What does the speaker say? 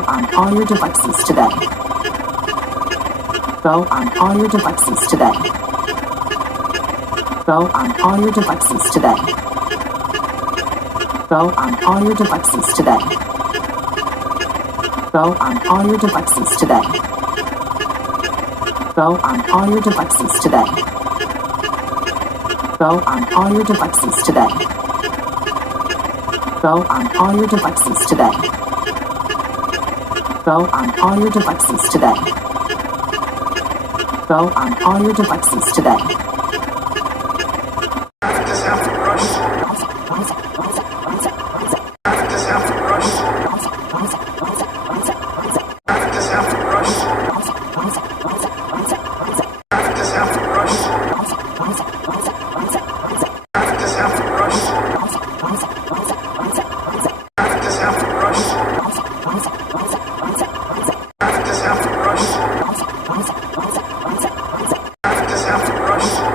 on all your devices today. Go on all your devices today. Go on all your devices today. Go on all your devices today. Go on all your devices today. Go on all your devices today. Go on all your devices today. Go on all your devices today. Go on all your devices today. Go on all your devices today. Just have to rush. Just have to rush. Just have to rush. Just have to rush. Just have to rush. Just have to rush. Just have to rush. Just have to rush.